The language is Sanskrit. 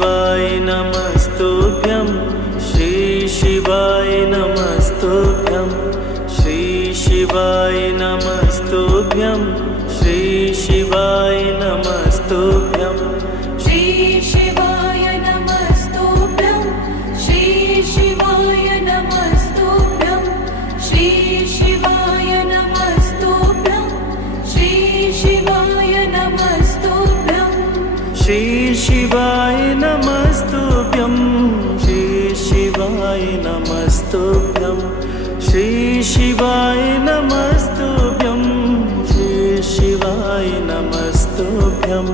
शिवाय नमस्तुभ्यं श्री शिवाय नमस्तुभ्यं श्री शिवाय नमस्तुभ्यं श्री शिवाय नमस्तुभ्यं श्री शिवाय नमस्तुभ्यं श्री शिवाय नमस्तुभ्यं श्री शिवाय नमस्तुभ्यं श्री शिवाय नमस्तुभ्यं श्री शिवाय नमस्तुभ्यं श्री शिवाय नमस्तुभ्यं श्री शिवाय नमस्तुभ्यं श्री शिवाय नमस्तुभ्यं